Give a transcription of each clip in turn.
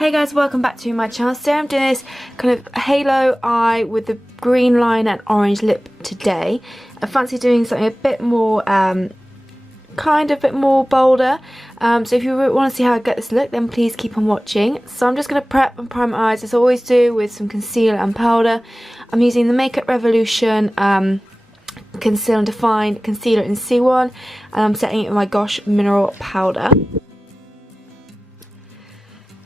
Hey guys, welcome back to my channel. Today I'm doing this kind of halo eye with the green line and orange lip today. I fancy doing something a bit more, kind of a bit more bolder. So if you want to see how I get this look, then please keep on watching. So I'm just going to prep and prime my eyes as I always do with some concealer and powder. I'm using the Makeup Revolution Conceal and Define Concealer in C1, and I'm setting it with my Gosh Mineral Powder.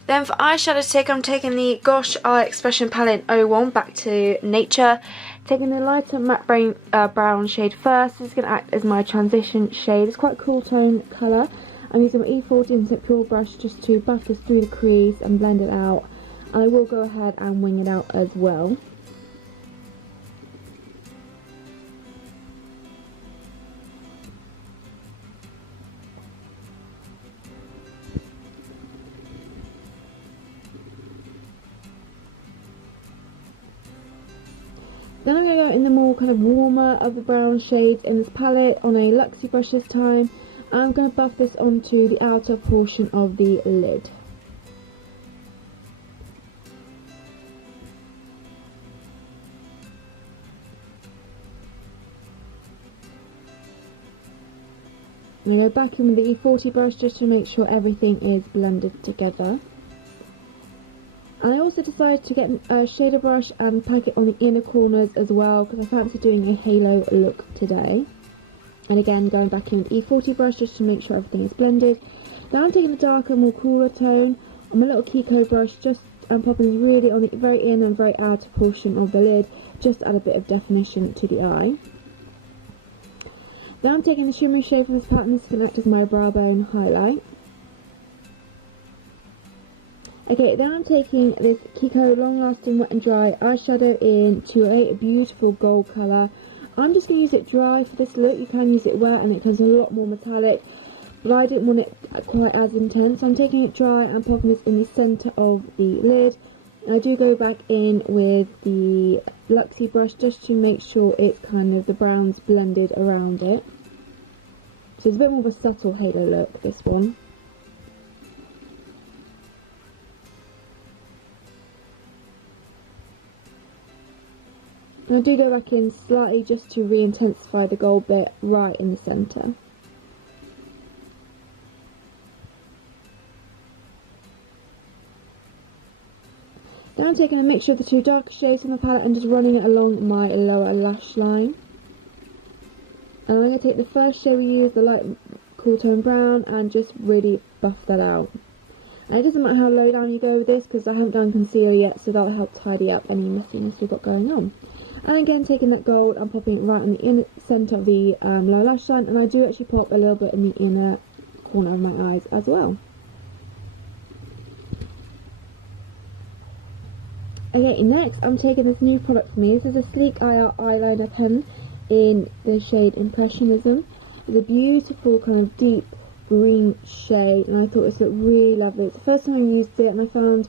Then for eyeshadow to take, I'm taking the Gosh Eye Expression Palette 01 Back to Nature. Taking the lighter matte brown shade first. This is going to act as my transition shade. It's quite a cool tone colour. I'm using my E40 Pure brush just to buff this through the crease and blend it out. And I will go ahead and wing it out as well. Then I'm going to go in the more kind of warmer of the brown shades in this palette on a Luxie brush this time. I'm going to buff this onto the outer portion of the lid. I'm going to go back in with the E40 brush just to make sure everything is blended together. And I also decided to get a shader brush and pack it on the inner corners as well because I fancy doing a halo look today. And again, going back in with E40 brush just to make sure everything is blended. Now I'm taking a darker, more cooler tone on my little Kiko brush, just popping really on the very inner and very outer portion of the lid, just to add a bit of definition to the eye. Now I'm taking the shimmery shade from this pattern. This is going to act as my brow bone highlight. Okay, then I'm taking this Kiko Long Lasting Wet and Dry eyeshadow in 208, a beautiful gold colour. I'm just going to use it dry for this look. You can use it wet and it becomes a lot more metallic, but I didn't want it quite as intense. So I'm taking it dry and popping this in the centre of the lid. And I do go back in with the Luxie brush just to make sure it's kind of the browns blended around it. So it's a bit more of a subtle halo look, this one. And I do go back in slightly just to re-intensify the gold bit right in the centre. Now I'm taking a mixture of the two darker shades from the palette and just running it along my lower lash line. And I'm going to take the first shade we used, the light cool tone brown, and just really buff that out. And it doesn't matter how low down you go with this because I haven't done concealer yet, so that'll help tidy up any messiness we've got going on. And again, taking that gold and popping it right in the inner centre of the lower lash line, and I do actually pop a little bit in the inner corner of my eyes as well. Okay, next I'm taking this new product from me. This is a Sleek IR eyeliner pen in the shade Impressionism. It's a beautiful kind of deep green shade, and I thought this looked really lovely. It's the first time I used it, and I found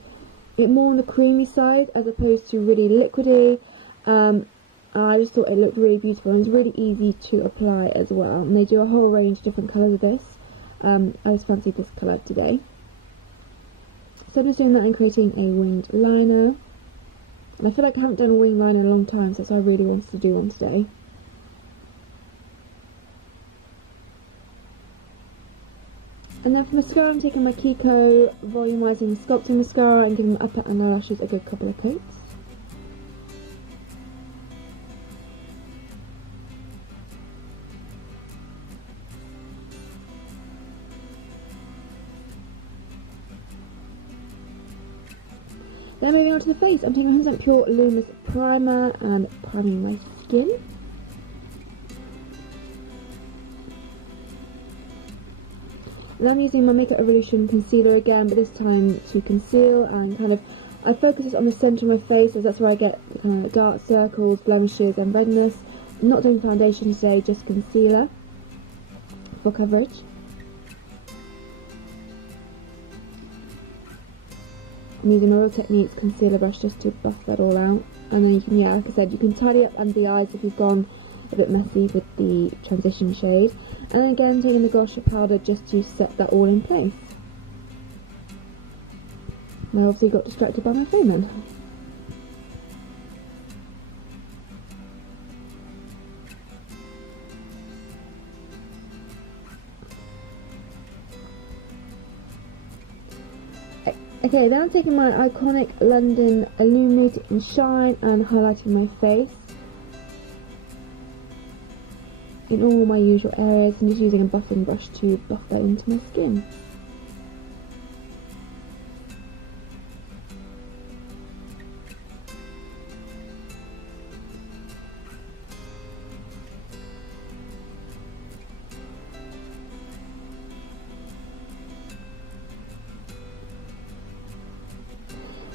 it more on the creamy side as opposed to really liquidy. I just thought it looked really beautiful and it was really easy to apply as well. And they do a whole range of different colours of this. I just fancied this colour today. So I'm just doing that and creating a winged liner. And I feel like I haven't done a winged liner in a long time, so that's why I really wanted to do one today. And then for mascara, I'm taking my Kiko Volumizing Sculpting Mascara and giving my upper and lower lashes a good couple of coats. Then moving on to the face, I'm taking 100% Pure Luminous Primer and priming my skin. And I'm using my Makeup Revolution concealer again, but this time to conceal and kind of, I focus this on the centre of my face as that's where I get kind of dark circles, blemishes and redness. I'm not doing foundation today, just concealer for coverage. I'm using my Real Techniques concealer brush just to buff that all out, and then you can, yeah, like I said, you can tidy up under the eyes if you've gone a bit messy with the transition shade, and then again taking the Gosh powder just to set that all in place. And I obviously got distracted by my phone then. Okay, then I'm taking my iconic London Illuminating Shine and highlighting my face in all my usual areas, and just using a buffing brush to buff that into my skin.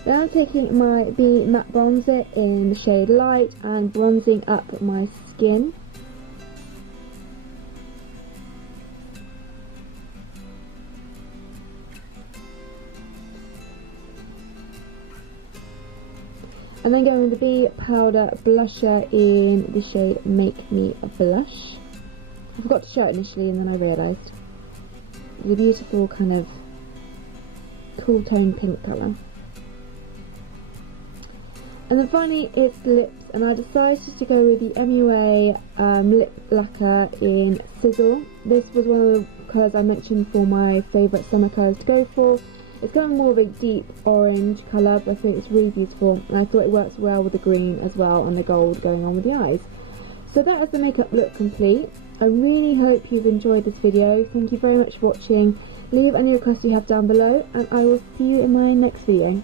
Then I'm taking my B Matte Bronzer in the shade Light and bronzing up my skin. And then going with the B Powder Blusher in the shade Make Me Blush. I forgot to show it initially and then I realised. It's a beautiful kind of cool tone pink colour. And then finally it's lips, and I decided to go with the MUA lip lacquer in Sizzle. This was one of the colours I mentioned for my favourite summer colours to go for. It's kind of more of a deep orange colour, but I think it's really beautiful, and I thought it works well with the green as well and the gold going on with the eyes. So that is the makeup look complete. I really hope you've enjoyed this video. Thank you very much for watching. Leave any requests you have down below, and I will see you in my next video.